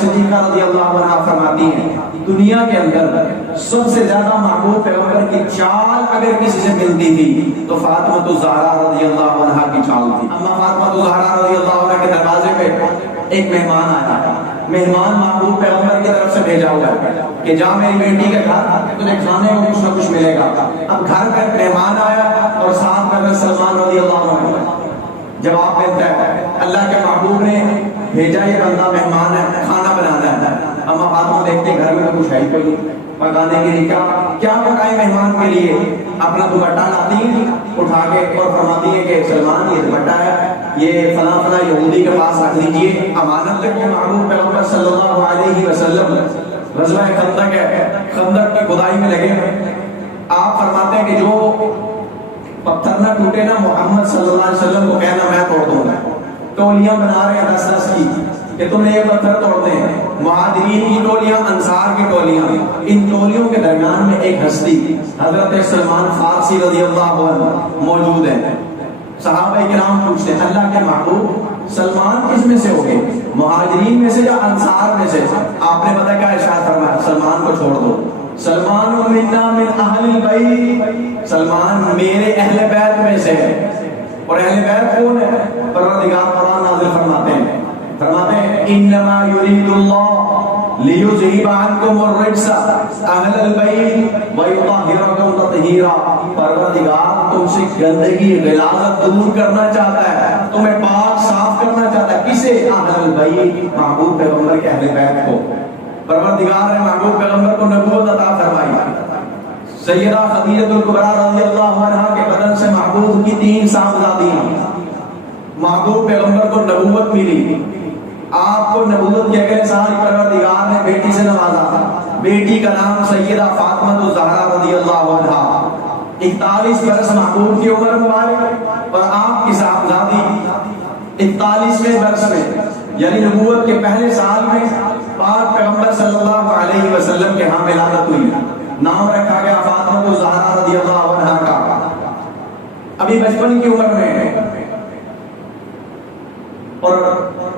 صدیقہ رضی اللہ عنہا فرماتی ہیں دنیا کے اندر سب سے زیادہ محبوب پیغمبر کی چال اگر کسی سے ملتی تھی تو فاطمہ الزہرا رضی اللہ عنہا کی چال تھی. اما فاطمہ الزہرا رضی اللہ عنہا کے دروازے پہ ایک مہمان آیا. مہمان محبوب پیغمبر کی طرف سے بھیجا ہوا ہے کہ جا میری بیٹی کے گھر تجھے کھانے کو کچھ نہ کچھ ملے گا. اب گھر پہ مہمان آیا اور ساتھ میں سلمان رضی اللہ عنہ جواب دیتا ہے اللہ کے محبوب نے بھیجا یہ بندہ مہمان ہے کھانا بنانا ہے. اما فاطمہ دیکھتے گھر میں تو کچھ ہے ہی کوئی پکانے کے لیے کیا پکائے مہمان کے لیے. اپنا دوپٹہ لاتی اٹھا کے اور فرماتی ہے کہ سلمان یہ دوپٹہ ہے یہ فلاں فلاں یہودی کے پاس رکھ دیجیے امانت کے محبوب پیغمبر صلی اللہ علیہ وسلم غزوہ خندق ہے خندق کی کھدائی میں لگے. آپ فرماتے ہیں کہ جو پتھر نہ ٹوٹے نا محمد صلی اللہ علیہ وسلم کو کہنا میں توڑ دوں گا. ٹولیاں بنا رہے ہیں 10 کی کہ تم نے یہ پتھر توڑ دیں. مہاجرین کی ٹولیاں انصار کی ٹولیاں. ان ٹولیوں کے درمیان میں ایک ہستی حضرت سلمان فارسی رضی اللہ عنہ موجود ہے. صحابہ کرام پوچھتے ہیں اللہ کے محبوب سلمان کس میں سے ہو گئے مہاجرین میں سے یا انصار میں سے؟ آپ نے پتہ کیا ارشاد فرمایا سلمان کو چھوڑ دو. سلمان منا من اہل البیت سلمان میرے اہل بیت میں سے ہے. اور اہل بیت کون ہے؟ پروردگار قرآن نازل فرماتے ہیں انما یرید اللہ لیذہب عنکم الرجس اہل البیت ویطہرکم تطہیرا. پروردگار تم سے گندگی غلاظت دور کرنا چاہتا ہے تمہیں پاک صاف کرنا چاہتا ہے. کسے؟ اہل البیت محبوب پیغمبر کے اہل بیت کو. پروردگار نے محبوب پیغمبر کو نبوت عطا فرمائی. سیدہ خدیجہ الکبریٰ رضی اللہ عنہا کے بدن سے محبوب کی 3 صاحبزادیاں. محبوب پیغمبر کو نبوت ملی. آپ کو نبوت کے اگلے سال پروردگار نے بیٹی سے نوازا. بیٹی کا نام سیدہ فاطمہ الزہرا رضی اللہ عنہا. 41 برس محبوب کی عمر مبارک اور آپ کی صاحبزادی 41ویں برس میں یعنی نبوت کے پہلے سال میں پاک پیغمبر صلی اللہ علیہ وسلم کے ہاں ولادت ہوئی. نام رکھا گیا فاطمہ الزہرا رضی اللہ عنہا کا. ابھی بچپن کی عمر میں اور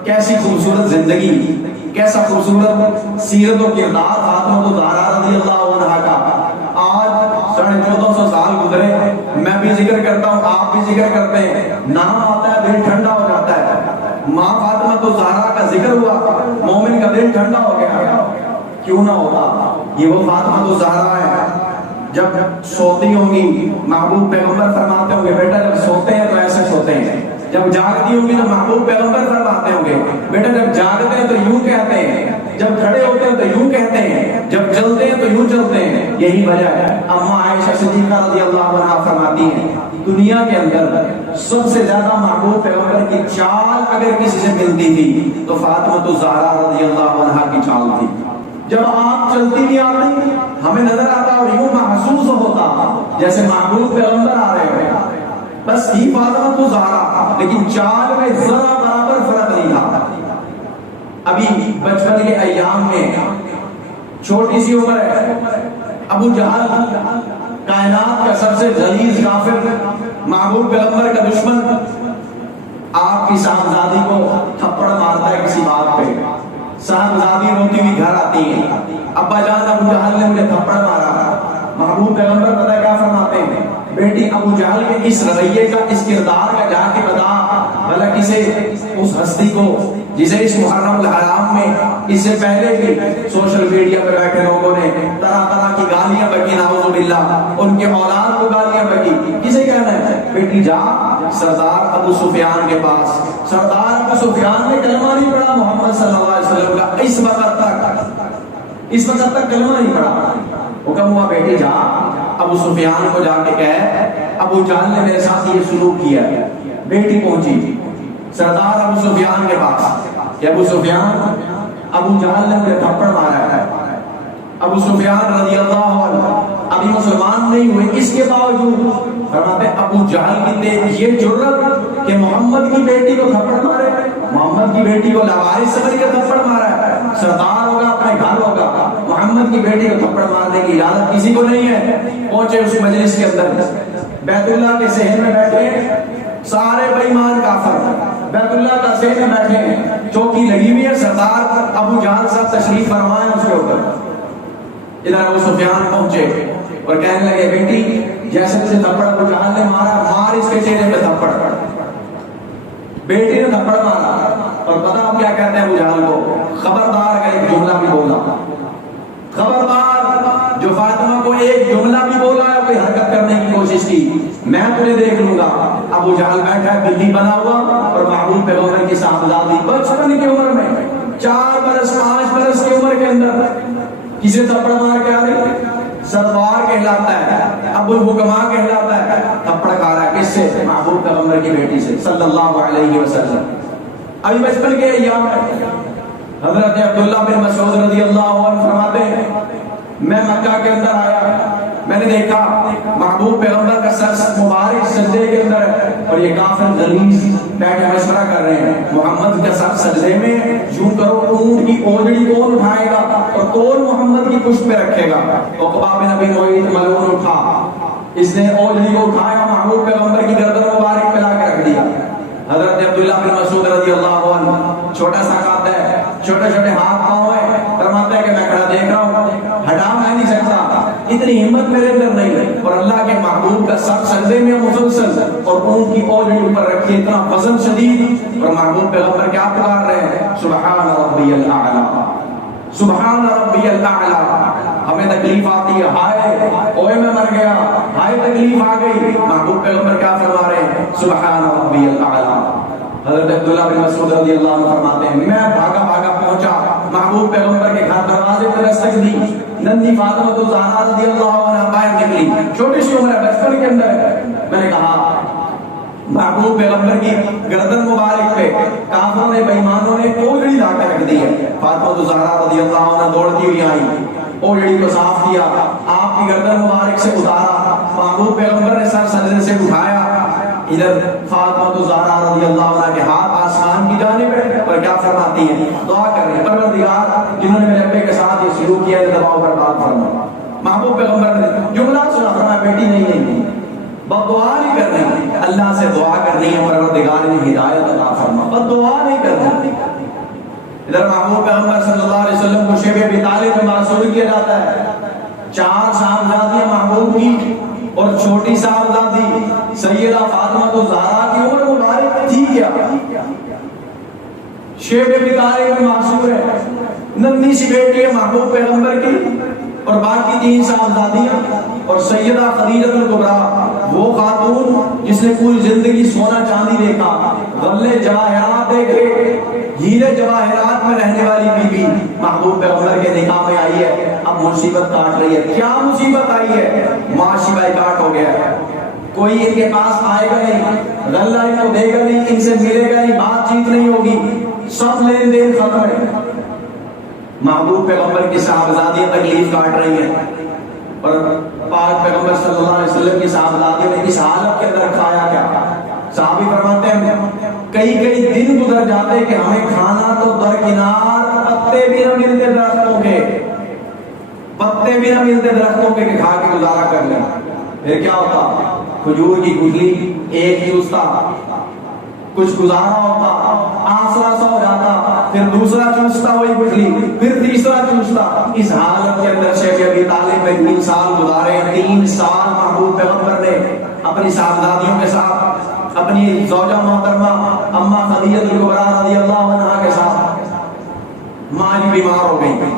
کیسی خوبصورت زندگی کیسا خوبصورت سیرت و کردار فاطمہ الزہرا رضی اللہ عنہا کا. آج 1450 سال گزرے میں بھی ذکر کرتا ہوں آپ بھی ذکر کرتے ہیں نام آتا ہے دل ٹھنڈا ہو جاتا ہے. ماں فاطمہ الزہرا کا ذکر ہوا مومن کا دل ٹھنڈا ہو گیا. کیوں نہ ہوتا؟ یہ وہ فاطمہ الزہرا ہے. جب سوتی ہوں گی محبوب پیغمبر فرماتے ہوں گے بیٹا جب سوتے ہیں تو ایسے سوتے ہیں. جب جاگتی ہوں گی تو محبوب پیغمبر فرماتے ہوں گے بیٹا جب جاگتے ہیں تو یوں کہتے ہیں جب کھڑے ہوتے ہیں تو یوں کہتے ہیں جب چلتے ہیں تو یوں چلتے ہیں. یہی وجہ ہے. اما عائشہ صدیقہ رضی اللہ عنہا فرماتی ہیں دنیا کے اندر سب سے زیادہ محبوب پیغمبر کی چال اگر کسی سے ملتی تھی تو فاطمہ الزہرا رضی اللہ عنہا کی چال تھی. جب آپ چلتی بھی آتی ہمیں نظر آتا اور یوں محسوس ہوتا جیسے محبوب پیغمبر آ رہے ہیں. بس ہی فاطمہ الزہرا لیکن چال میں ذرا برابر فرق نہیں تھا. ابھی بچپن کے ایام میں چھوٹی سی عمر ہے. ابو جہل کائنات کا سب سے غلیظ کافر محبوب پیغمبر کا دشمن آپ کی صاحبزادی کو تھپڑ مارتا ہے کسی بات پہ. صاحبزادی روتی ہوئی گھر آتی ہے ابا جان ابو جہل نے مجھے تھپڑ مارا. محبوب پیغمبر پتہ کیا فرماتے ہیں بیٹی ابو جہل کے اس رویے کا اس کردار کا جا کے بتا بھلا کسے اس ہستی کو جسے اس محرم الحرام میں اس سے پہلے بھی سوشل میڈیا پہ بیٹھے لوگوں نے طرح طرح کی گالیاں بکی نعوذ باللہ ان کے اولاد کو گالیاں بکی. کسے کہنا ہے بیٹی جا سردار ابو سفیان کے پاس. سردار ابو سفیان نے کلمہ نہیں پڑھا محمد صلی اللہ علیہ وسلم کا اس وقت تک کلمہ نہیں پڑھا. حکم ہوا بیٹی جا ابو سفیان کو جا کے کہے ابو جہل نے میرے ساتھ یہ سلوک کیا. بیٹی پہنچی سردار ابو سفیان کے پاس کہ ابو سفیان ابو جہل نے مجھے تھپڑ مارا ہے. ابو سفیان رضی اللہ عنہ ابھی مسلمان نہیں ہوئے اس کے باوجود فرماتے ابو جہل کی یہ جرت کہ محمد کی بیٹی کو تھپڑ مارے. محمد کی بیٹی کو لوارث سمجھ کر تھپڑ مارا ہے. سردار ہوگا اپنے گھر ہوگا محمد کی بیٹی کو تھپڑ مارنے کی اجازت کسی کو نہیں ہے. پہنچے اس مجلس کے اندر بیت اللہ کے صحن میں بیٹھے سارے بے ایمان کافر بیت اللہ کا صحن میں بیٹھے چوکی لگی ہوئی ہے. سردار ابو جہل تشریف فرمائے اس کے اوپر. ادھر ابو سفیان پہنچے اور کہنے لگے بیٹی جیسے تجھے تھپڑ ابو جہل نے مارا مار اس کے چہرے پہ تھپڑ. بیٹی نے تھپڑ مارا اور پتہ آپ کیا کہتے ہیں ابو جہل کو؟ خبردار کا ایک جملہ بھی بولا، خبردار جو فاطمہ کو ایک جملہ بھی بولا ہے کوئی حرکت کرنے کی کوشش کی میں تجھے دیکھ لوں گا. ابو جہل بیٹھا ہے بلی بنا ہوا اور محبوب پیغمبر کی صاحبزادی بچپن کی عمر میں 4 برس 5 برس کی عمر کے اندر کسی تھپڑ مار کے آ رہی. سردار کہلاتا ہے، ابو الحکماء کہلاتا ہے، تھپڑ کھا رہا ہے کس سے؟ محبوب پیغمبر کی بیٹی سے صلی اللہ علیہ وسلم. ابھی بچپن کے ایام میں حضرت عبداللہ بن مسعود رضی اللہ عنہ فرماتے ہیں میں مکہ کے اندر آیا، میں نے دیکھا محبوب پیغمبر کا سر مبارک سجدے کے اندر ہے اور یہ کافر غلیظ بیٹھے مشورہ کر رہے ہیں محمد کا سر سجدے میں، یوں کرو اونٹ کی اوجڑی کون اٹھائے گا اور کون محمد کی پشت پہ رکھے گا؟ عقبہ بن ابی معیط ملعون اٹھا، اس نے اوجڑی کو اٹھایا محبوب پیغمبر کی گردن مبارک پہ لا کے رکھ دیا. حضرت عبداللہ بن مسعود رضی اللہ عنہ چھوٹا سا قد ہے، چھوٹے چھوٹے ہاتھ پاؤں ہیں، فرماتا ہے کہ میں کھڑا دیکھ رہا ہوں، ہٹا میں نہیں سکتا، اتنی ہمت میرے اندر نہیں ہے. اور اللہ کے محبوب کا سر سجدے میں مسلسل اور اونٹ کی اوجڑی اوپر رکھی، اتنا وزن شدید، اور محبوب پیغمبر کیا پکار رہے ہیں؟ سبحان ربی الاعلی، سبحان ربی الاعلی. ہمیں تکلیف آتی ہے، ہائے اوے میں مر گیا، ہائے تکلیف آ گئی، محبوب پیغمبر کیا فرما رہے ہیں؟ سبحان ربی الاعلی. حضرت عبداللہ بن مسعود رضی اللہ عنہ فرماتے ہیں میں بھاگا بھاگا پہنچا محبوب پیغمبر کے گھر، دروازے پر دستک دی، نندی فاطمہ الزہرا رضی اللہ عنہا باہر نکلی، چھوٹی سی عمر ہے، بچپن کے اندر ہے. میں نے کہا محبوب پیغمبر کی گردن مبارک پہ کافروں نے بے ایمانوں نے اوجڑی لا کے رکھ دی ہے. فاطمہ الزہرا رضی اللہ عنہا دوڑتی ہوئی آئی، اوجڑی کو صاف کیا، آپ کی گردن مبارک سے اتارا، محبوب پیغمبر نے سر سجدے سے اٹھایا. ادھر فاطمہ الزہرا رضی اللہ عنہا کے ہاتھ آسمان کی جانب ہے اور کیا فرماتی ہیں؟ دعا کر رہے ہیں پروردگار جنہوں نے میرے ابے کے ساتھ یہ شروع کیا ہے دباؤ پر بات فرما. محبوب پیغمبر نے جملہ سنا، فرمایا بیٹی نہیں بد دعا نہیں کرنی، اللہ سے دعا کرنی ہے پروردگار نے ہدایت عطا فرما، بد دعا نہیں کرنی. ادھر محبوب پیغمبر صلی اللہ علیہ وسلم کو شیب ابی طالب میں معصور کیا جاتا ہے. 4 صاحبزادیاں محبوب کی اور چھوٹی صاحبزادی سیدہ فاطمہ الزہرا کی عمر مبارک تھی کیا؟ شیب ابی طالب میں معصور ہے، ننھی سی بیٹی ہے محبوب پیغمبر کی، اور باقی 3 صاحبزادیاں اور سیدہ خدیجہ الکبریٰ وہ خاتون جس نے پوری زندگی سونا چاندی دیکھا، غلے جواہرات دیکھے، ہیرے جواہرات میں رہنے والی بی بی محبوب پیغمبر کے نکاح میں آئی ہے. اب مصیبت کاٹ رہی ہے. کیا مصیبت آئی ہے؟ معاشی بائیکاٹ ہو گیا ہے، کوئی ان کے پاس آئے گا نہیں، غلہ ان کو دے گا نہیں، ان سے ملے گا نہیں، بات چیت نہیں ہوگی، سب لین دین ختم ہے. محبوب پیغمبر کی صاحبزادیاں تکلیف کاٹ رہی ہیں اور پاک پیغمبر صلی اللہ علیہ وسلم کی صاحبزادیوں نے اس حالت کے اندر کھایا کیا؟ صحابی فرماتے ہیں کئی دن گزر جاتے کہ ہمیں کھانا تو درکنار پتے بھی نہ ملتے درختوں کے، پتے بھی نہ ملتے درختوں کے کہ کھا کے گزارا کر لیں. پھر کیا ہوتا؟ کھجور کی گٹلی ایک چوستا، کچھ گزارا ہوتا، آسرا سا ہو جاتا، پھر دوسرا چوستا وہی گٹلی، پھر تیسرا چوستا. اس حالت کے اندر شیخ ابی طالب میں 3 سال گزارے. 3 سال محبوب پیغمبر نے اپنی صاحبزادیوں کے ساتھ، اپنی زوجہ محترمہ اما خدیجہ الکبریٰ رضی اللہ عنہا کے ساتھ. ماں بیمار ہو گئی.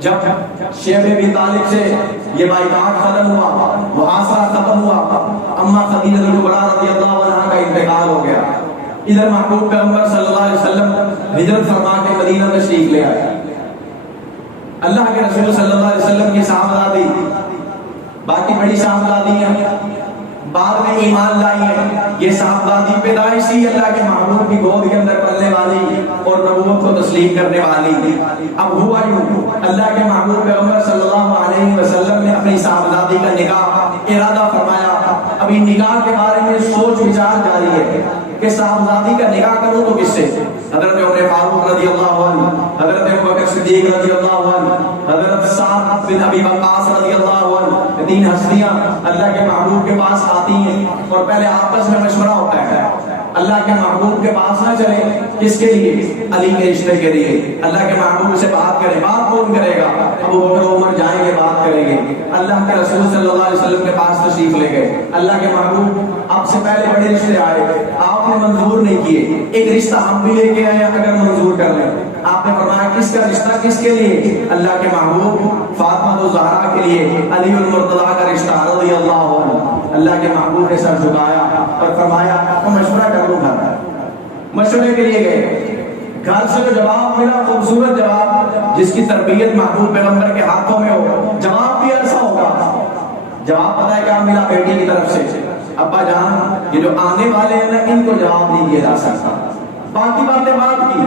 جب شیخ ابی طالب سے یہ بائیکاٹ ختم ہوا، محاصرہ ختم ہوا، اما خدیجہ الکبریٰ رضی اللہ عنہا کا انتقال ہو گیا. ادھر محبوب پیغمبر صلی اللہ علیہ وسلم ہجرت فرما کے مدینہ تشریف لے آئے. اللہ کے رسول صلی اللہ علیہ وسلم کی صاحبزادی، باقی بڑی صاحبزادیاں بعد میں ایمان لائی ہیں. یہ صاحبزادی پیدائش ہی اللہ کے محبوب کی گود کے اندر پلنے والی اور نبوت کو تسلیم کرنے والی. اب ہوا یوں، اللہ کے محبوب پیغمبر صلی اللہ علیہ وسلم نے اپنی صاحبزادی کا نکاح ارادہ فرمایا. ابھی نکاح کے بارے میں سوچ وچار جاری ہے کہ صاحبزادی کا نکاح کروں تو کس سے؟ حضرت عمر فاروق رضی اللہ عنہ، حضرت ابوبکر صدیق رضی اللہ عنہ، حضرت سعد بن ابی وقاص رضی اللہ عنہ، 3 ہستیاں اللہ کے محبوب کے پاس آتی ہیں اور پہلے آپس میں مشورہ ہوتا ہے. اللہ کے محبوب کے پاس نہ چلے، کس کے لیے؟ علی کے رشتے کے لیے۔ اللہ کے محبوب سے بات کرے، بات کون کرے گا؟ ابو بکر عمر جائیں گے، بات کریں گے۔ اللہ کے رسول صلی اللہ علیہ وسلم کے پاس تشریف لے گئے، اللہ کے محبوب آپ سے پہلے بڑے رشتے آئے، آپ نے منظور نہیں کیے، ایک رشتہ ہم بھی لے کے آئے اگر منظور کر لیں۔ آپ نے فرمایا کس کا رشتہ، کس کے لیے؟ اللہ کے محبوب فاطمہ الزہرا کے لیے، علی المرتضیٰ کا رشتہ رضی اللہ عنہ۔ اللہ کے محبوب نے سر جھکایا اور فرمایا تو مشورہ کر لوں گھر۔ مشورے کے لیے گئے، گھر سے جو جواب ملا، خوبصورت جواب جس کی تربیت محبوب پیغمبر کے ہاتھوں میں ہو، جواب بھی ایسا ہوگا۔ جواب پتہ ہے کیا ملا بیٹی کی طرف سے؟ ابا جان، یہ جو آنے والے ہیں نا، ان کو جواب نہیں دیا جا سکتا۔ باقی باتیں بات کی،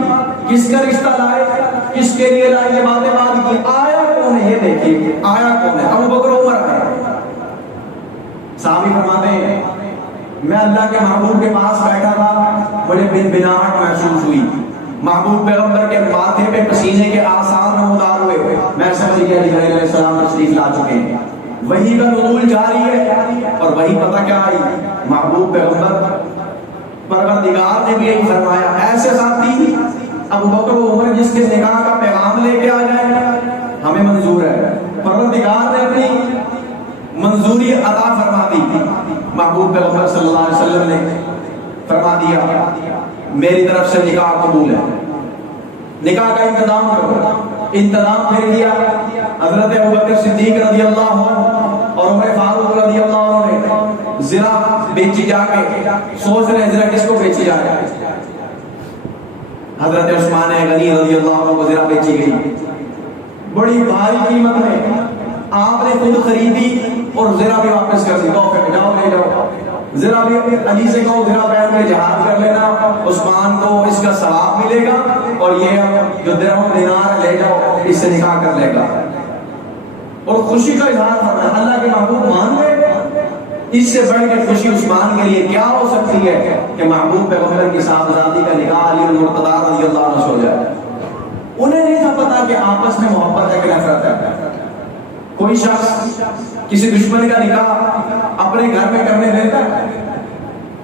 کس کا رشتہ لائے، کس کے لیے لائے، یہ باتیں بات کی، آیا کون ہے یہ دیکھیے، آیا کون ہے؟ ابو بکر عمر آئے۔ صحابی فرماتے ہیں میں اللہ کے محبوب کے پاس بیٹھا تھا، مجھے بن بناہٹ محسوس ہوئی، محبوب پیغمبر کے ماتھے پہ پسینے کے آثار نمودار ہوئے، میں سمجھ گیا جبرائیل علیہ السلام تشریف لا چکے ہیں، وحی کا نزول جاری ہے۔ اور وہی پتہ کیا آئی؟ محبوب پیغمبر پروردگار نے بھی یہی فرمایا، ایسے ساتھی ابو بکر و عمر جس کے نکاح کا پیغام لے کے آ جائیں ہمیں منظور ہے۔ پروردگار نے اپنی منظوری عطا فرما دی، محبوب پیغمبر صلی اللہ علیہ وسلم نے فرما دیا میری طرف سے نکاح قبول ہے، نکاح کا انتظام کرو۔ انتظام پھر کیا حضرت ابوبکر صدیق رضی اللہ عنہ اور عمر فاروق رضی اللہ عنہ نے زرہ بیچی جا کے، سوچ رہے زرہ کس کو بیچی جائے؟ حضرت عثمان غنی رضی اللہ عنہ کو زرہ بیچی گئی بڑی بھاری قیمت میں، آپ نے خود خریدی اور زرہ بھی واپس کر دی، تحفے میں جاؤ لے جاؤ۔ زرہ بھی علی سے کہو زرہ پہن کے جہاد کر لینا، عثمان کو اس کا ثواب ملے گا اور یہ جو درہم دینار لے جاؤ اس سے نکاح کر لے گا۔ اور خوشی کا اظہار فرمایا، اللہ کے محبوب مان گئے۔ اس سے بڑھ کے خوشی عثمان کے لیے کیا ہو سکتی ہے کہ محبوب پیغمبر کی صاحبزادی کا نکاح علی المرتضیٰ رضی اللہ عنہ سے ہو جائے۔ انہیں نہیں تھا پتا کہ آپس میں محبت ہے کہ نفرت ہے۔ کوئی شخص کسی دشمن کا نکاح اپنے گھر میں کرنے دیتا ہے؟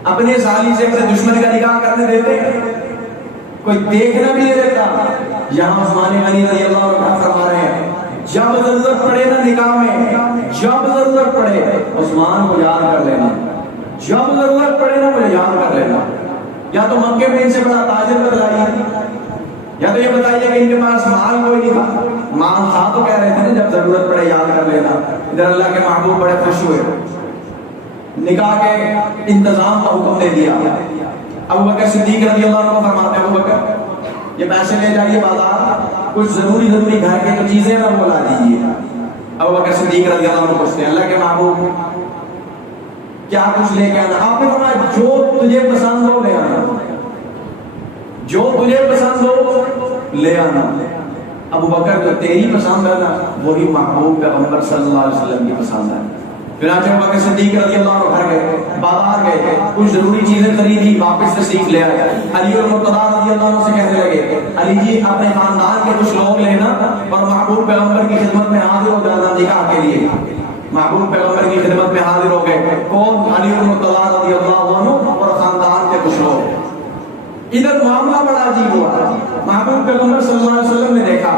اپنے سالی سے اپنے دشمن کا نکاح کرنے دیتے ہیں؟ کوئی دیکھنا بھی نہیں دیتا۔ یہاں عثمان غنی رضی اللہ عنہ فرما رہے ہیں جب ضرورت پڑے نا نکاح میں، جب ضرورت پڑے عثمان کو یاد کر لینا، جب ضرورت پڑے نا مجھے یاد کر لینا۔ یا تو مکے میں ان سے بڑا تاجر بتلائیے، یا تو یہ بتائیے کہ ان کے پاس مال کوئی نہیں تھا، مال تھا تو کہہ رہے تھے نا جب ضرورت پڑے یاد کر لینا۔ ادھر اللہ کے محبوب بڑے خوش ہوئے، نکاح کے انتظام کا حکم دے دیا۔ ابو بکر صدیق رضی اللہ عنہ فرماتے ہیں ابو بکر یہ پیسے لے جائیے بازار، کچھ ضروری گھر کے جو چیزیں نا وہ لا دیجیے۔ ابو بکر صدیق رضی اللہ عنہ پوچھتے ہیں اللہ کے محبوب کیا کچھ لے کے آنا؟ آپ نے فرمایا جو تجھے پسند ہو لے آنا، جو تجھے پسند ہو لے آنا۔ ابو بکر جو تیری پسند ہے نا وہی محبوب پیغمبر صلی اللہ علیہ وسلم کی پسند ہے۔ چنانچہ ابو بکر صدیق رضی اللہ عنہ گھر گئے، بازار گئے، کچھ ضروری چیزیں خریدی، واپس تشریف لے آئے۔ علی المرتضیٰ رضی اللہ عنہ سے کہنے لگے علی جی اپنے خاندان کے کچھ لوگ لینا اور محبوب پیغمبر کی خدمت میں حاضر ہو جانا نکاح کے لیے۔ محبوب پیغمبر کی خدمت میں حاضر ہو گئے، کون؟ علی المرتضیٰ رضی اللہ عنہ اور خاندان کے کچھ لوگ۔ ادھر معاملہ بڑا عجیب ہوا، محبوب پیغمبر صلی اللہ علیہ وسلم نے دیکھا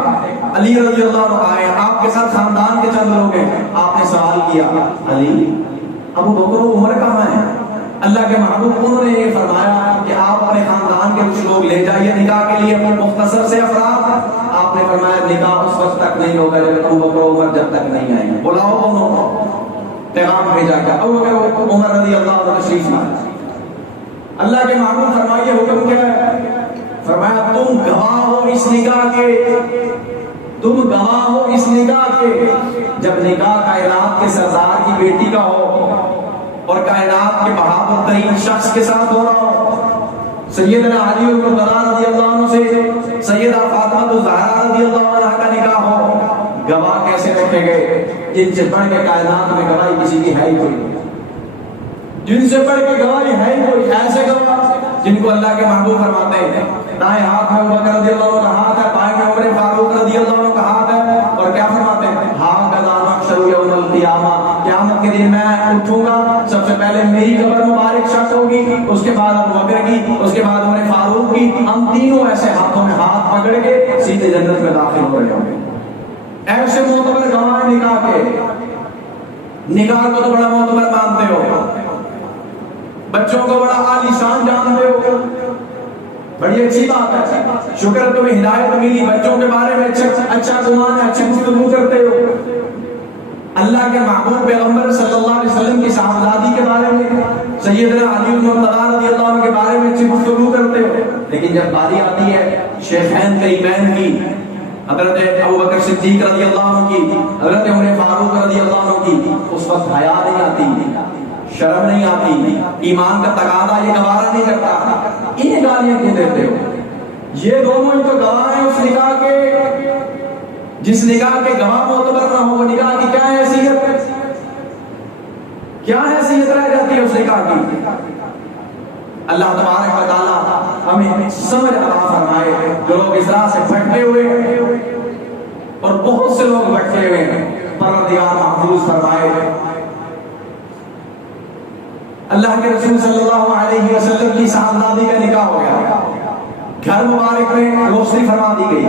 علی رضی اللہ عنہ آئے، آپ کے ساتھ خاندان کے چند لوگ ہیں۔ آپ نے سوال کیا علی ابو بکر و عمر کہاں ہیں؟ اللہ کے محبوب انہوں نے یہ فرمایا کہ آپ اپنے خاندان کے کچھ لوگ لے جائیے نکاح کے لیے، مختصر سے افراد۔ آپ نے فرمایا نکاح اس وقت تک نہیں ہوگا جب ابو بکر و عمر جب تک نہیں آئیں گے، بلاؤ انہوں کو۔ پیغام بھیجا گیا، ابو بکر و عمر رضی اللہ عنہ تشریف لائے۔ اللہ کے محبوب فرمائیے حکم کیا ہے؟ فرمایا تم گواہ ہو اس نکاح کے، تم گواہ ہو اس نکاح کے جب نکاح کائنات کے سردار کی بیٹی کا ہو اور کائنات کے بہادر ترین شخص کے ساتھ ہو رہا ہو۔ سیدنا علی المرتضیٰ رضی اللہ عنہ سے سیدہ فاطمہ الزہرا رضی اللہ عنہ کا نکاح ہو، گواہ کیسے رکھے گئے؟ جن سے بڑھ کے کائنات میں گواہی کسی کی ہے ہی کوئی، جن سے بڑھ کے گواہی ہے ہی کوئی، ایسے گواہ جن کو اللہ کے محبوب فرماتے ہیں دائیں ہاتھ میں ابو بکر رضی اللہ عنہ کا ہاتھ ہے، بائیں میں عمر فاروق رضی اللہ عنہ کا ہاتھ ہے، اور کیا فرماتے ہیں ہاکذا نحشر یوم القیامہ، قیامت کے دن میں اٹھوں گا، سب سے پہلے میری قبر مبارک شق ہوگی، اس کے بعد ابو بکر کی کی، اس کے بعد عمر فاروق کی، ہم تینوں ایسے ہاتھوں میں ہاتھ پکڑ کے سیدھے جنت میں داخل ہو رہے ہوں گے۔ ایسے معتبر گواہ نکاح کے، نکاح کو تو بڑا معتبر مانتے ہو، بچوں کو بڑا عالی شان جانتے ہو، بڑی اچھی بات ہے، شکر تمہیں ہدایت ملی، بچوں کے بارے میں اچھا گمان ہے، اچھی گفتگو کرتے ہو۔ اللہ کے محبوب پیغمبر صلی اللہ علیہ وسلم کی صاحبزادی کے بارے میں، سیدنا علی المرتضیٰ رضی اللہ عنہ کے بارے میں اچھی گفتگو کرتے ہو، لیکن جب باری آتی ہے شیخین کریمین کی، حضرت ابوبکر صدیق رضی اللہ عنہ کی، حضرت عمر فاروق رضی اللہ عنہ کی، اس وقت حیا نہیں آتی، شرم نہیں آتی، ایمان کا تقاضا یہ گوارا نہیں کرتا، انہیں گالیاں کیوں دیتے ہو؟ یہ دونوں ہی تو گواہ ہیں اس نکاح کے، جس نکاح کے گواہ معتبر نہ ہو، وہ نکاح کی کیا حیثیت، کیا حیثیت رہ جاتی ہے اس نکاح کی؟ اللہ تبارک و تعالی ہمیں سمجھ عطا فرمائے۔ جو لوگ اس راہ سے بھٹکے ہوئے اور بہت سے لوگ بھٹکے ہوئے ہیں، پروردگار محفوظ فرمائے۔ اللہ کے رسول صلی اللہ علیہ وسلم کی صاحبزادی کا نکاح ہو گیا، گھر مبارک میں روشنی فرما دی گئی،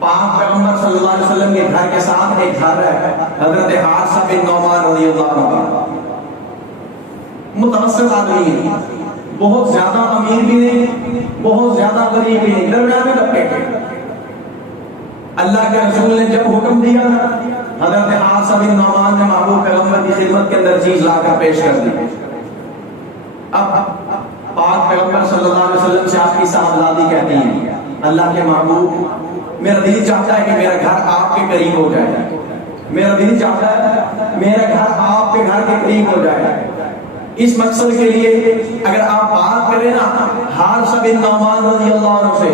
پاک پیغمبر صلی اللہ علیہ وسلم کے گھر کے ساتھ ایک گھر ہے حضرت حارثہ بن نعمان رضی اللہ عنہ کا، متوسط آدمی ہے، بہت زیادہ امیر بھی نہیں، بہت زیادہ غریب بھی نہیں، درمیانے طبقے کے۔ اللہ کے رسول نے جب حکم دیا، حضرت حارثہ بن نعمان نے محبوب پیغمبر کی خدمت کے اندر چیز لا کر پیش کر دی۔ اب پاک پیغمبر صلی اللہ علیہ وسلم سے آپ کی صاحبزادی کہتی ہیں، اللہ کے محبوب، میرا دل چاہتا ہے کہ میرا گھر آپ کے قریب ہو جائے، میرا دل چاہتا ہے میرا گھر آپ کے گھر کے قریب ہو جائے۔ اس مقصد کے لیے اگر آپ بات کریں نا حارثہ بن نعمان رضی اللہ عنہ سے،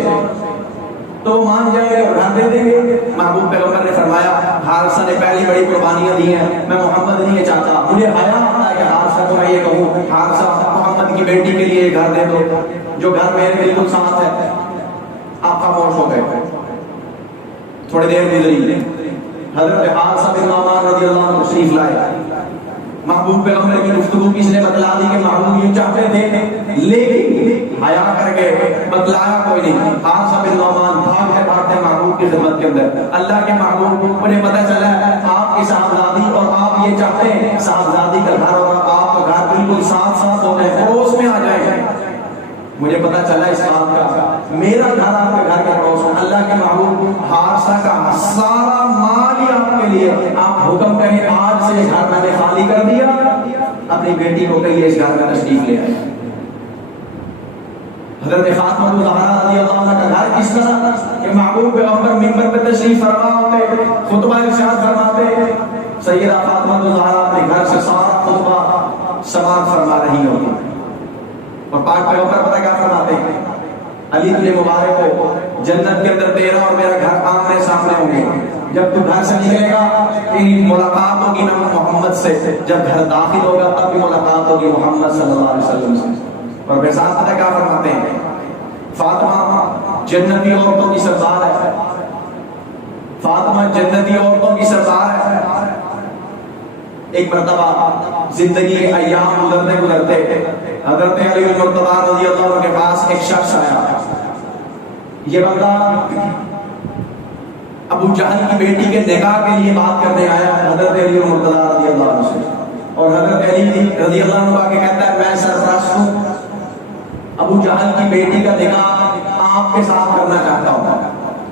تو وہ مان جائے گا اور گھر دے دیں گے۔ محبوب پیغمبر نے فرمایا، حارثہ نے پہلی بڑی قربانیاں دی ہیں، میں محمد نہیں چاہتا، مجھے حیا آتا ہے کہ حارثہ کو میں یہ کہوں، حارثہ محمد کی بیٹی کے لیے گھر دے دو، جو گھر میرے بالکل ساتھ ہے۔ آپ خاموش ہو گئے، تھوڑی دیر گزری، حضرت حارثہ بن نعمان رضی اللہ عنہ تشریف لائے۔ محبوب پیغمبر کی گفتگو کس نے بتلا دی کہ محبوب یہ چاہتے تھے، لیکن حیا کر کے بتلایا کوئی نہیں۔ حارثہ بن نعمان بھاگتے بھاگتے محبوب کی خدمت کے اندر، اللہ کے محبوب، انہیں پتہ چلا آپ کی صاحبزادی اور آپ یہ چاہتے ہیں صاحبزادی کا گھر اور آپ کا گھر بالکل ساتھ ساتھ ہو جائے، پڑوس میں آ جائے۔ مجھے پتا چلا اس بات کا، میرا گھر آپ کے گھر کے پڑوس میں، اللہ کے محبوب، حارثہ کا سارا مال ہی آپ کے لیے، آپ حکم کریں آج سے گھر میں نے خالی کر دیا، اپنی بیٹی کو کہیے اس گھر میں تشریف لے آئے۔ حضرت فاطمہ الزہرا رضی اللہ عنہ کا گھر کس طرح کہ محبوب پیغمبر منبر پہ تشریف فرما ہوتے، خطبہ ارشاد فرماتے، سیدہ فاطمہ الزہرا اپنے گھر سے سارا خطبہ سماعت فرما رہی ہوتی، اور پاک پیغمبر پتہ کیا فرماتے ہیں، علی تجھے مبارک ہو، جنت کے اندر تیرا اور میرا گھر آمنے سامنے ہوں گے، جب تو گھر سے نکلے گا تیری ملاقات ہوگی نہ محمد سے، جب گھر داخل ہوگا تب بھی ملاقات ہوگی محمد صلی اللہ علیہ وسلم سے۔ اور میرے ساتھ پتہ کیا فرماتے ہیں، فاطمہ جنتی عورتوں کی سردار ہے، فاطمہ جنتی عورتوں کی سردار ہے۔ ایک مرتبہ زندگی کے ایام گزرتے گزرتے حضرت علی المرتضیٰ رضی اللہ عنہ کے پاس ایک شخص آیا، یہ بندہ ابو جہل کی بیٹی کے نکاح کے لیے بات کرنے آیا حضرت علی المرتضیٰ رضی اللہ عنہ سے، اور حضرت علی رضی اللہ عنہ آ کے کہتا ہے میں سرپرست ہوں، ابو جہل کی بیٹی کا نکاح آپ کے ساتھ کرنا چاہتا ہوں،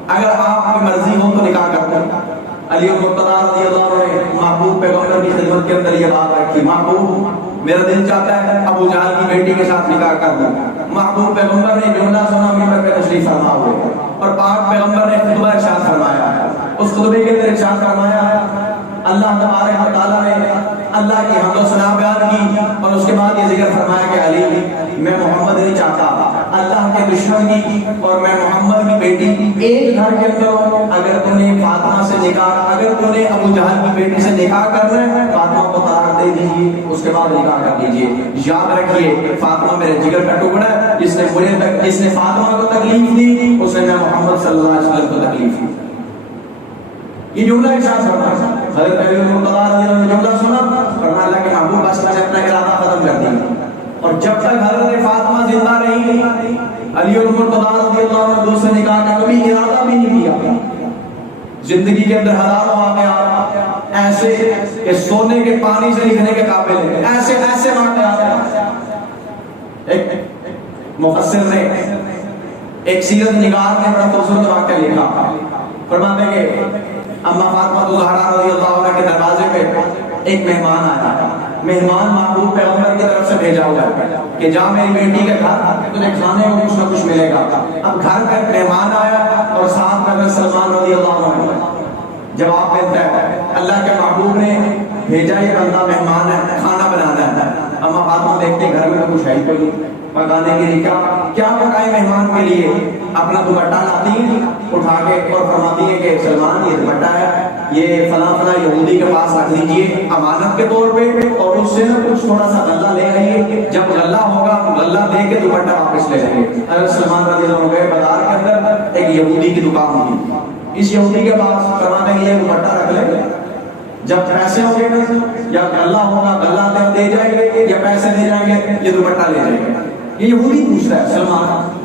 اگر آپ کی مرضی ہو تو نکاح کرتا ہوں۔ علی المرتضیٰ رضی اللہ عنہ نے محبوب پیغمبر کی خدمت کے اندر یہ بات رکھی، محبوب میرا دل چاہتا ہے ابو جہل کی بیٹی کے ساتھ نکاح کر دوں۔ محبوب پیغمبر نے جملہ سنا، منبر پہ تشریف فرما ہوئے، اور پاک پیغمبر نے خطبہ ارشاد فرمایا، اس خطبے کے اندر ارشاد فرمایا، اللہ تبارک و تعالیٰ نے اللہ کی حمد و ثنا بیان کی، اور اس کے بعد یہ ذکر فرمایا کہ علی میں محمد نہیں چاہتا، اللہ کے دشمن کی اور میں محمد کی بیٹی ایک گھر کے اندر ہوں، اگر تم نے فاطمہ سے نکاح، اگر تم نے ابو جہل کی بیٹی سے نکاح کرنا ہے فاطمہ کو طلاق دے دیجیے، اس کے بعد نکاح کر دیجیے۔ یاد رکھیے فاطمہ میرے جگر کا ٹکڑا ہے، جس نے فاطمہ کو تکلیف دی اس نے میں محمد صلی اللہ علیہ وسلم کو تکلیف دی۔ یہ جملہ ارشاد فرمایا، حضرت علی المرتضیٰ رضی اللہ عنہ نے جملہ سنا، فرمایا اللہ کے محبوب بس میں نے اپنا ارادہ ختم کر دیا، اور جب تک حضرت فاطمہ زندہ رہی علی المرتضیٰ رضی اللہ عنہ دوسرے نکاح کا کبھی ارادہ بھی نہیں کیا. زندگی کے اندر ہزاروں واقعات ایسے کہ سونے کے پانی سے لکھنے کے قابل ہیں، ایسے ایسے واقعات ہیں. ایک مفسر نے ایک سیرت نگار نے بڑا خوبصورت واقعہ لکھا. فرماتے ہیں کہ اما فاطمہ زہرا رضی اللہ عنہ کے دروازے پہ ایک مہمان آیا. مہمان محبوب پیغمبر کی طرف سے بھیجا ہوا ہے کہ جا میری بیٹی کے گھر تجھے کھانے کو کچھ نہ کچھ ملے گا. اب گھر پہ مہمان آیا اور ساتھ میں سلمان رضی اللہ عنہ جواب دیتا ہے اللہ کے محبوب نے بھیجا یہ بندہ مہمان ہے، کھانا بنانا ہے. اما فاطمہ دیکھتے گھر میں کچھ ہے ہی کوئی پکانے کے لیے. کیا پکائے مہمان کے لیے؟ اپنا دوپٹہ لاتی اٹھا کے اور فرماتی ہے کہ سلمان یہ دوپٹہ ہے، یہ فلاں فلاں یہودی کے پاس رکھ لیجیے امانت کے طور پہ، اور اس سے کچھ تھوڑا سا غلہ لے آئیے، جب غلہ ہوگا غلہ دے کے دوپٹہ واپس لے جائیں گے. اگر سلمان رضی اللہ عنہ گئے بازار کے اندر ایک یہودی کی دکان ہوگی، اس یہودی کے پاس فرماتے ہیں یہ دوپٹہ رکھ لے، جب پیسے ہوں گے یا غلہ ہوگا غلہ دے جائیں گے یا پیسے دے جائیں گے یہ دوپٹہ لے جائیں گے. یہ یہودی پوچھتا ہے سلمان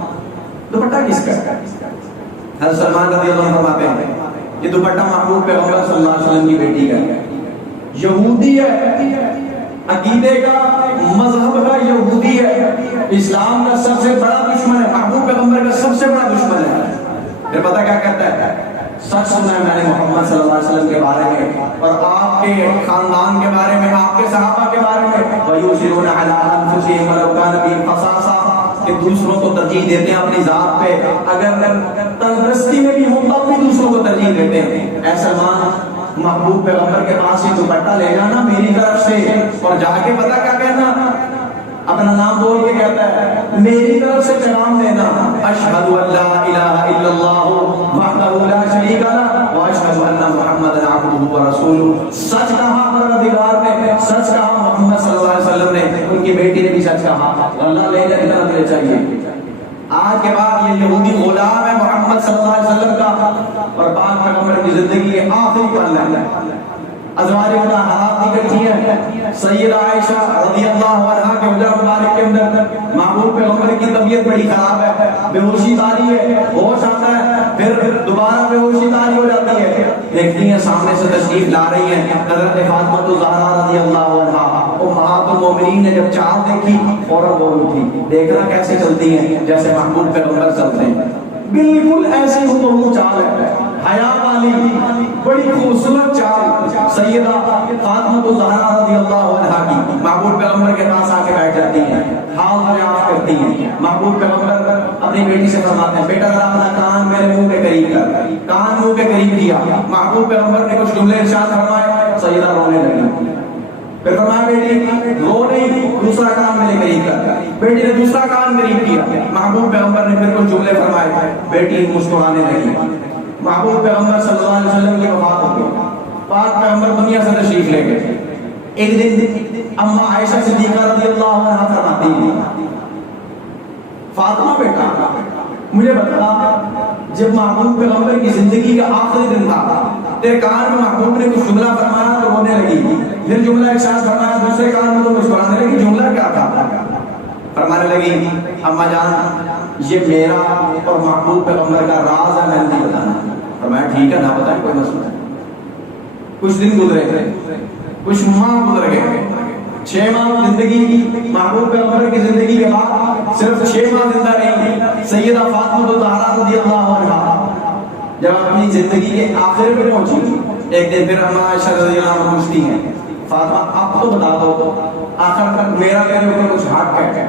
دوپٹہ کس کا ہے؟ حضرت سلمان رضی اللہ عنہ فرماتے ہیں یہ دوپٹہ محبوب پیغمبر صلی اللہ علیہ وسلم کی بیٹی کا ہے. یہودی ہے، عقیدے کا مذہب کا یہودی ہے، اسلام کا سب سے بڑا دشمن ہے، محبوب پیغمبر کا سب سے بڑا دشمن ہے. پھر پتہ کیا کہتا ہے؟ سچ سنا ہے میں نے محمد صلی اللہ علیہ وسلم کے بارے میں اور آپ کے خاندان کے بارے میں، آپ کے صحابہ کے بارے میں، وَيُؤْثِرُونَ عَلَىٰ أَنفُسِهِمْ وَلَوْ كَانَ بِهِمْ خَصَاصَةٌ، کہ دوسروں کو ترجیح دیتے ہیں اپنی ذات پہ، اگر تندرستی میں بھی ہوں تب بھی دوسروں کو ترجیح دیتے ہیں. اے سلمان محبوب پیغمبر کے پاس یہ دوپٹہ لے جانا میری طرف سے اور جا کے پتہ کیا کہنا، اپنا نام بول کے کہتا ہے میری طرف سے پیغام دینا، اشہد ان لا الہ الا اللہ وحدہ لا شریک لہ واشہد ان محمدا عبدہ ورسولہ. سچ کہا پروردگار نے، سچ کہا محمد صلی اللہ علیہ وسلم نے، ان کی بیٹی نے بھی سچ کہا. اللہ لے جانے چاہیے. آج کے بعد یہ یہودی غلام ہے محمد صلی اللہ علیہ وسلم کا اور پاک پیغمبر کی زندگی کے آخری پل ہے. ازواج مطہرات اکٹھی ہیں. سیدہ عائشہ رضی اللہ عنہا کے حجرہ مبارک کے اندر محبوب پیغمبر کی طبیعت بڑی خراب ہے، بے ہوشی طاری ہے، ہوش آتا ہے پھر دوبارہ بے ہوشی طاری ہو جاتی ہے. دیکھتی ہیں سامنے سے تشریف لا رہی ہیں حضرت فاطمہ الزہرا رضی اللہ عنہا. امہات المومنین نے جب چاند دیکھی فوراً بول اٹھی. دیکھنا کیسے چلتی ہیں جیسے محبوب پیغمبر چلتے ہیں، بالکل ایسی ہو چال ہے، حیا والی بڑی خوبصورت چال. سیدہ فاطمہ الزہرا رضی اللہ عنہا کی محبوب پیغمبر کے پاس آ کے بیٹھ جاتی ہیں، حال دریافت کرتی ہیں. محبوب پیغمبر اپنی بیٹی سے فرماتے ہیں بیٹا ذرا اپنا کان میرے منہ کے قریب کر. کان منہ کے قریب کیا. محبوب پیغمبر نے کچھ جملے ارشاد فرمائے، سیدہ رونے لگی. پھر فرمایا بیٹی رو نہیں، دوسرا کان میرے قریب کر. بیٹی نے دوسرا کان قریب کیا. محبوب پیغمبر نے پھر کچھ جملے فرمائے، بیٹی مسکرانے لگی. محبوب پیغمبر صلی اللہ علیہ وسلم کی وفات ہو گئی. پاک پیغمبر دنیا سے تشریف لے گئے. ایک دن اما عائشہ صدیقہ رضی اللہ عنہا فرماتی ہیں فاطمہ بیٹا مجھے بتا، جب محبوب پیغمبر کی زندگی کا آخری دن تھا تیرے کان میں محبوب نے کچھ جملہ فرمایا تو رونے لگی، پھر جملہ ارشاد فرمایا دوسرے کان میں تو مسکرانے لگی. جملہ کیا تھا؟ فرمانے لگی اما جان یہ میرا اور محبوب پیغمبر کا راز ہے، میں نہیں بتانا. فرمایا ٹھیک ہے نہ بتائیں کوئی مسئلہ نہیں. کچھ دن گزرے تھے، کچھ ماہ گزر گئے. 6 ماہ زندگی محبوب پیغمبر کی زندگی کے بعد صرف 6 ماہ زندہ رہی سیدہ فاطمہ الزہرا رضی اللہ عنہا. جب اپنی زندگی کے آخر میں پہنچی ایک دن پھر اما عائشہ رضی اللہ عنہا پوچھتی ہیں فاطمہ آپ تو بتا دو آخر تک میرا میرے اوپر کچھ حق ہے،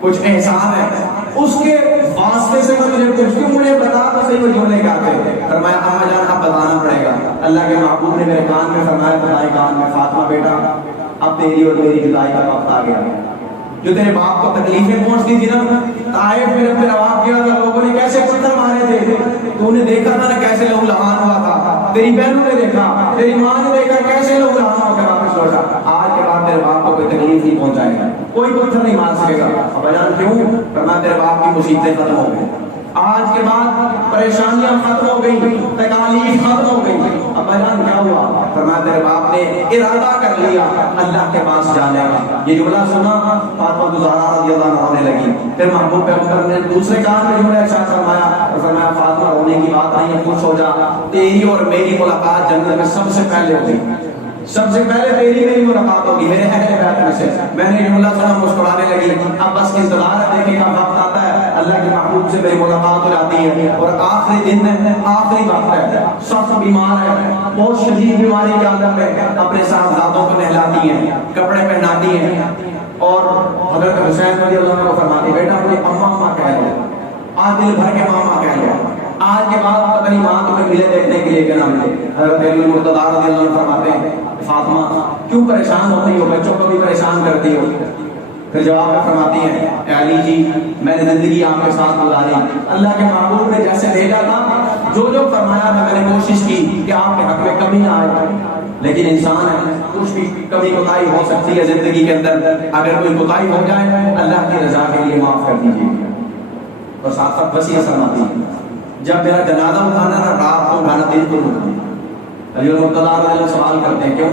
کچھ احسان ہے، اس کے واسطے سے میں تجھے پوچھتی ہوں، مجھے بتا تو صحیح وہ جملے کیا تھے. فرمایا اما جان اب بتانا پڑے گا. اللہ کے محبوب نے میرے کان میں فرمایا بتائے کان میں فاطمہ بیٹا اب تیری اور میری جدائی کا وقت آ گیا. جو تیرے باپ کو تکلیفیں پہنچتی تھی نا، طائف میں جب رواں کیا تھا لوگوں نے کیسے پتھر مارے تھے، تو نے دیکھا تھا نا کیسے لہو لہان ہوا تھا. تیری بہنوں نے دیکھا، تیری ماں نے دیکھا کیسے لہو لہان ہو کے واپس لوٹا. آج کے بعد تیرے باپ کو کوئی تکلیف نہیں پہنچائے گا، کوئی پتھر نہیں مار سکے گا. ابا جان کیوں؟ فرمایا تیرے باپ کی مصیبتیں ختم ہو گئی. آج کے بعد پریشانیاں ختم ہو گئی، تکالیف ختم ہو گئی. ابا جان کیا ہوا؟ فرمایا تیرے باپ نے ارادہ کر لیا اللہ کے پاس جانے کا۔ یہ جملہ سنا فاطمہ زہرا رضی اللہ عنہا رونے لگی۔ پھر محبوب پیغمبر نے دوسرے کان میں جملہ ارشاد فرمایا اور فرمایا فاطمہ رونے کی بات نہیں ہے، خوش ہو جا، تیری اور میری ملاقات جنت میں سب سے پہلے ہوگی، سب سے پہلے تیری میری ملاقات ہوگی میرے اہل بیت میں سے۔ میں نے جملہ سنا مسکرانے لگی، اب بس انتظار ہے دیکھنے کا وقت آتا ہے اللہ کے محبوب سے میری ملاقات ہو جاتی ہے، اور آخری دن ہے، آخری وقت ہے، سخت بیمار ہے، بہت شدید بیماری کی حالت میں اپنے صاحبزادوں کو نہلاتی ہیں، کپڑے پہناتی ہیں، اور حضرت حسین رضی اللہ عنہ کو فرماتی بیٹا مجھے اماں اماں کہہ لو، آج دل بھر کے ماما کہہ لو، آج کے بعد پتہ نہیں ماں تمہیں ملے دیکھنے کے لیے کہ نہ ملے۔ حضرت علی مرتضیٰ رضی اللہ عنہ فرماتے ہیں فاطمہ کیوں پریشان ہوتی ہو، بچوں کو بھی پریشان کرتی ہو؟ پھر جواب میں فرماتی ہیں اے علی جی میں نے زندگی آپ کے ساتھ گزاری، اللہ کے محبوب نے جیسے بھیجا تھا جو جو فرمایا تھا میں نے کوشش کی کہ آپ کے حق میں کمی نہ آئے، لیکن انسان ہے کچھ بھی کمی کوتاہی ہو سکتی ہے زندگی کے اندر، اگر کوئی کوتاہی ہو جائے اللہ کی رضا کے لیے معاف کر دیجیے۔ اور ساتھ ساتھ وصیت فرماتی ہے جب میرا جنازہ اٹھانا نہ رات کو اٹھانا دن کو اٹھانا۔ علی مرتضیٰ رضی اللہ سوال کرتے ہیں کیوں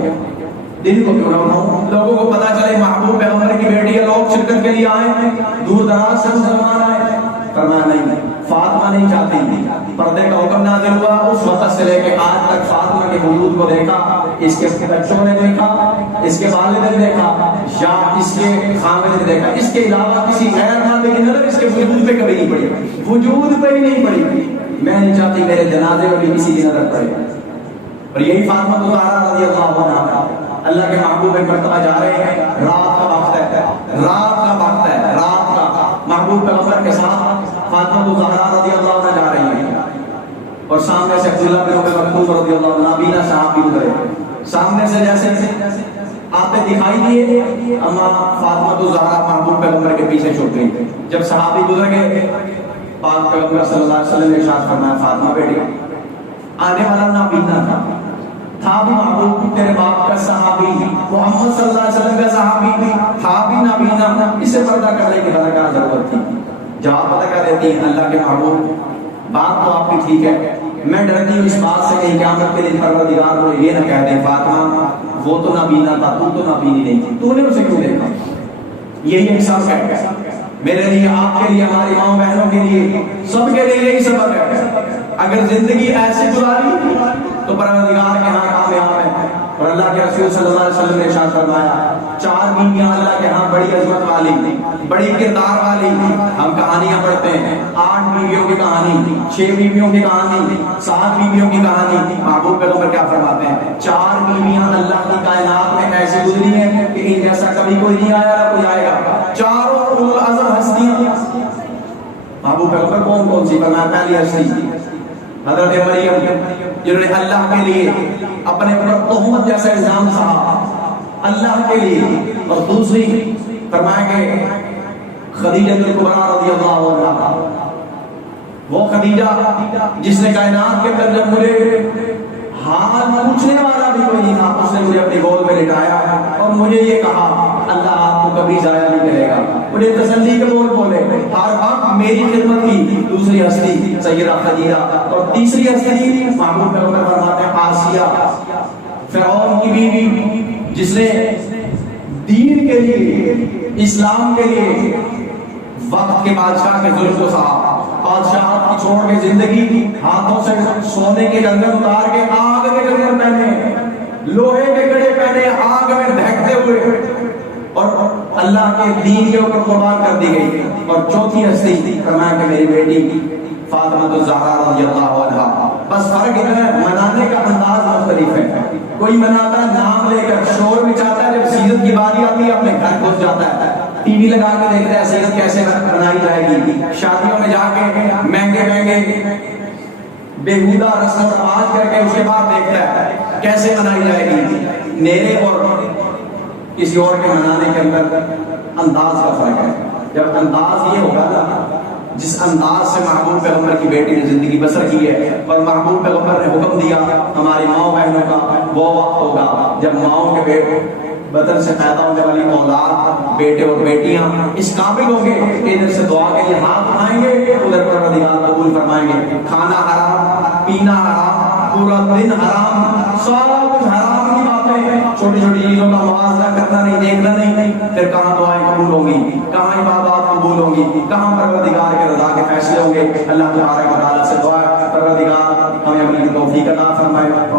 دن کو کیوں نہ اٹھاؤں؟ لوگوں کو پتا چلے محبوب پیغمبر کی بیٹی ہے، لوگ شرکت کے لیے آئے ہیں، دور دراز سے مسلمان آئے۔ فرمایا نہیں، فاطمہ نہیں چاہتی، پردے کا حکم نازل ہوا اس وقت سے لے کے آج تک فاطمہ کے وجود کو دیکھا، اس کے بچوں نے دیکھا، اس کے والد نے دیکھا، یا اس کے خامد نے دیکھا، اس کے علاوہ کسی غیر مادے کی نظر اس کے وجود پہ کبھی نہیں پڑی، وجود پہ ہی نہیں پڑی۔ میں نہیں چاہتی میرے جنازے میں بھی کسی کی نظر پڑے۔ اور یہی فاطمہ زہرا رضی اللہ عنہا اللہ کے محبوب ایک مرتبہ جا رہے ہیں، رات کا وقت ہے، رات کا وقت ہے، رات کا محبوب پیغمبر کے ساتھ فاطمہ زہرا رضی اللہ عنہا جا رہی ہیں، اور سامنے سے عبداللہ بن ابی مکتوم رضی اللہ عنہ نابینا صحابی گزرے، سامنے سے جیسے آتے دکھائی دیے، اما فاطمہ زہرا محبوب پیغمبر کے پیچھے چھپ گئی۔ جب صحابی گزر گئے پاک پیغمبر صلی اللہ علیہ وسلم نے ارشاد فرمایا فاطمہ بیٹی آنے والا نابینا تھا بھی محبوب تیرے باپ کا صحابی، محمد صلی اللہ علیہ وسلم کا صحابی بھی تھا بھی نابینا، اسے پردہ کرنے کی کیا ضرورت تھی؟ جواب پتہ کر دیتی ہے اللہ کے محبوب بات تو آپ کی ٹھیک ہے، میں ڈرتی ہوں اس بات سے کہ قیامت کے دن پروردگار کو یہ نہ کہہ دے فاطمہ وہ تو نابینا تھا تو نابینی نہیں تھی، تو نے اسے کیوں دیکھا؟ یہی ایک سبق ہے میرے لیے، آپ کے لیے، ہماری ماں بہنوں کے لیے، سب کے لیے یہی سبق ہے۔ اگر زندگی ایسی گزاری تو پروردگار کے ہاں کامیاب ہے۔ اور اللہ کے رسول صلی اللہ علیہ وسلم نے ارشاد فرمایا 4 بیویاں اللہ کے ہاں بڑی عظمت والی، بڑی کردار والی۔ ہم کہانیاں پڑھتے ہیں 8 بیویوں کی کہانی، 6 بیویوں کی کہانی، 7 بیویوں کی کہانی۔ محبوب پیغمبر کیا فرماتے ہیں 4 بیویاں اللہ کی کائنات میں ایسی گزری ہیں کہ ان جیسا کبھی کوئی نہیں آیا نہ کوئی آئے گا، چاروں اولو العزم ہستیاں۔ محبوب پیغمبر کون کون سی؟ فرمایا پہلی ہستی حضرت مریم جنہوں نے اللہ کے لیے اپنے اوپر تہمت جیسا الزام سہا اللہ کے لیے، اور دوسری فرمایا کہ خدیجہ الکبریٰ رضی اللہ عنہا، وہ خدیجہ جس نے کائنات کے اندر جب مجھے حال پوچھنے والا بھی کوئی نہیں تھا اس نے مجھے اپنی گود میں لٹایا اور مجھے یہ کہا اللہ آپ کو کبھی ضائع نہیں کرے گا، مجھے تسلی کے بول بولے، ہر وقت میری خدمت کی۔ دوسری ہستی سیدہ خدیجہ، اور تیسری ہستی محبوب پیغمبر فرماتے ہیں آسیہ فرعون کی بیوی، جس نے دین کے لیے، اسلام کے لیے وقت کے بادشاہ کے ظلم کو سہا، بادشاہت کی چھوڑ کے زندگی ہاتھوں سے سونے کے کنگن اتار کے آگ کے کنگن پہنے، لوہے کے کڑے پہنے، آگ میں دہکتے ہوئے، اور اللہ کے دین کے اوپر قربان کر دی گئی۔ اور چوتھی ہستی فرمایا کہ میری بیٹی فاطمہ الزہرا رضی اللہ عنہا۔ بس فرق اتنا ہے منانے کا انداز مختلف ہے، کوئی مناتا ہے نام لے کر شور مچاتا ہے، جب سیرت کی باری آتی ہے اپنے گھر گھس جاتا ہے، ٹی وی لگا کے دیکھتا ہے سیرت کیسے بنائی جائے گی، شادیوں میں جا کے مہنگے مہنگے بےہودہ رسم و رواج کر کے اس کے بعد دیکھتا ہے کیسے بنائی جائے گی۔ میرے اور کسی اور کے منانے کے اندر انداز کا فرق ہے۔ جب انداز یہ ہوگا نا جس انداز سے محبوب پیغمبر کی بیٹی نے زندگی بسر کی ہے، اور محبوب پیغمبر نے حکم دیا ہماری ماؤں بہنوں کا، وہ وقت ہوگا جب ماؤں کے بیٹے بدن سے پیدا ہونے والی اولاد، بیٹے اور بیٹیاں اس قابل ہوں گے کہ ادھر سے دعا کے لیے ہاتھ اٹھائیں گے، ادھر پروردگار قبول فرمائیں گے۔ کھانا حرام، پینا حرام، پورا دن حرام، سارا کچھ حرام کی باتیں میں چھوٹی چھوٹی چیزوں کا موازنہ کرنا نہیں، دیکھنا نہیں، پھر کہاں دعائیں قبول ہوں گی، کہاں عبادات قبول ہوں گی، کہاں پروردگار کے رضا کے فیصلے ہوں گے۔ اللہ تبارک و تعالیٰ سے دعا ہے پروردگار ہمیں عمل کی توفیق عطا فرمائے۔